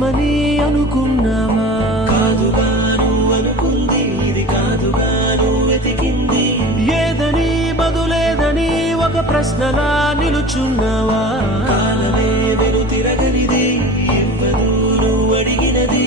నిజమని అనుకున్నావా? కాదుగా నువ్వు అనుకుంది, ఇది కాదుగా నువ్వు వెతికింది. ఏదని బదులేదని ఒక ప్రశ్నలా నిలుచున్నావా? కాలమే వెను తిరగనిది, ఇవ్వదు నువ్వు అడిగినది.